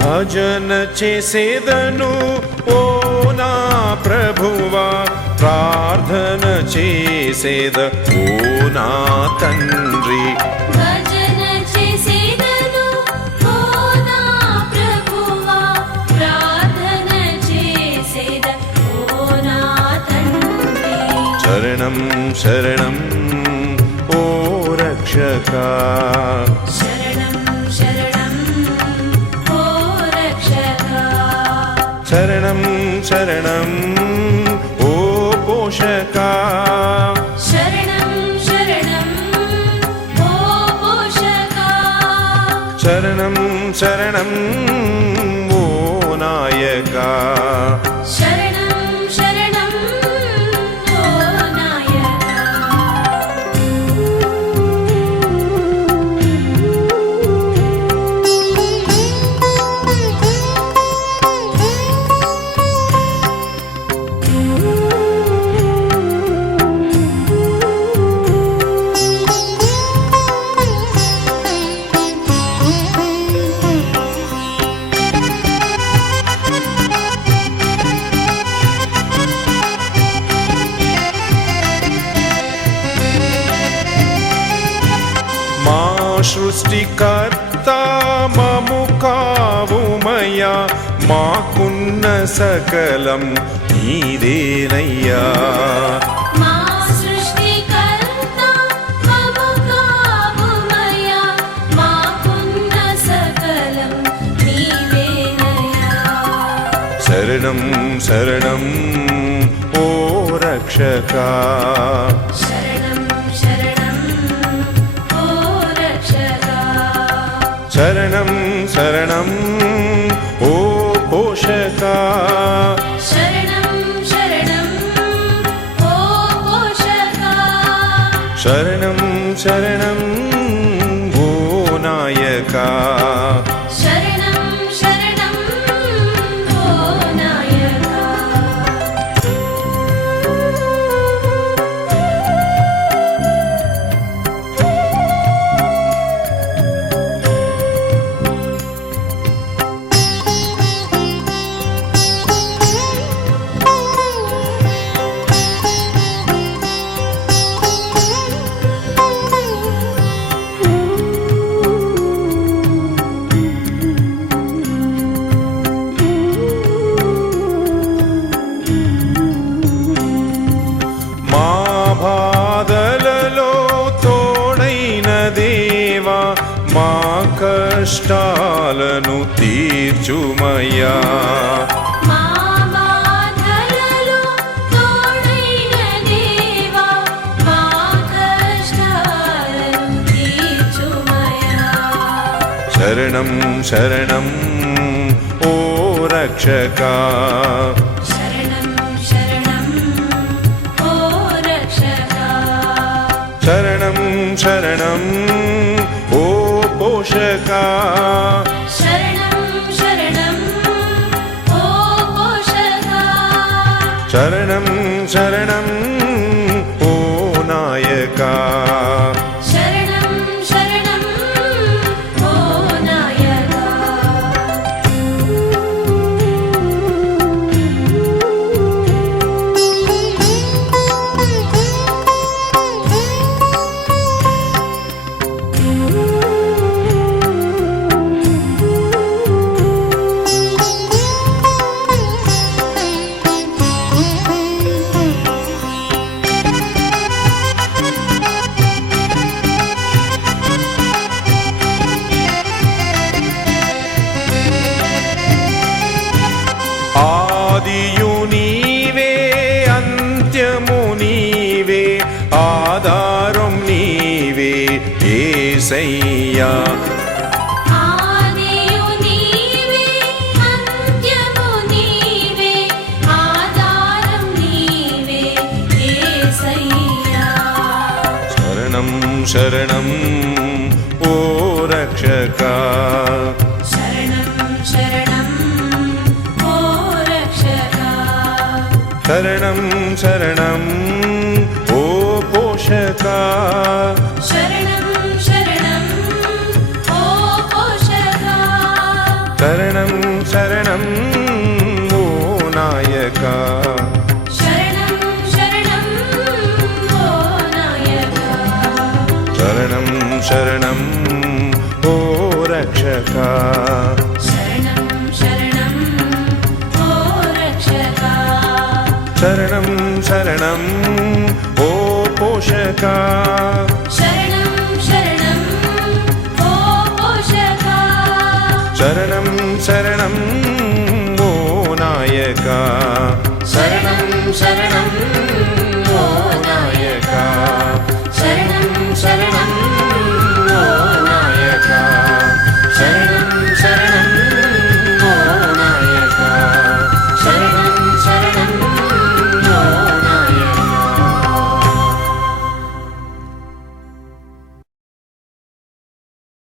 భజన చేసేదను ఓ నా ప్రభువా, ప్రార్థన చేసేద ఓ నా తండ్రి. భజన చేసేదను ఓ నా ప్రభువా, ప్రార్థన చేసేద ఓ నా తండ్రి. శరణం శరణం ఓ రక్షకా, శరణం శరణం ఓ రక్షకా. శరణం శరణం ఓ పోషకా, శరణం శరణం ఓ పోషకా. శరణం శరణం ఓ నాయకా. శరణం శరణం ఓ నాయకా. మా సృష్టికర్త మము కావుమయ్యా, మాకున్న సకలం నీదేనయ్యా. మా సృష్టికర్త మము కావుమయ్యా, మాకున్న సకలం నీవేనయ్యా. శరణం శరణం ఓ రక్షకా, శరణం శరణం ఓ రక్షకా. శరణం శరణం ఓ పోషకా, శరణం శరణం ఓ పోషకా. శరణం శరణం ఓ నాయకా. శరణం శరణం ఓ నాయకా. మా బాధలలో తోడైన దేవా, మా కష్టాలను తీర్చుమయ్యా. మా బాధలలో తోడైన దేవా, మా కష్టాలను తీర్చుమయ్యా. శరణం శరణం ఓ రక్షకా, శరణం శరణం ఓ రక్షకా. శరణం శరణం ఓ పోషకా, శరణం శరణం ఓ పోషకా. శరణం శరణం ఓ నాయకా. శరణం శరణం ఓ నాయకా. అంత్యము నీవే ఆధారం నీవే యేసయ్యా ఆదియు నీవే అంత్యము నీవే ఆధారం నీవే యేసయ్యా శరణం శరణం ఓ రక్షకా శరణం శరణం ఓ రక్షకా శరణం శరణం ఓ పోషకా శరణం శరణం ఓ పోషకా శరణం శరణం ఓ నాయకా శరణం శరణం ఓ నాయకా శరణం శరణం ఓ రక్షకా శరణం శరణం ఓ రక్షకా శరణం శరణం ఓ పోషకా శరణం శరణం ఓ పోషకా శరణం శరణం ఓ నాయకా శరణం శరణం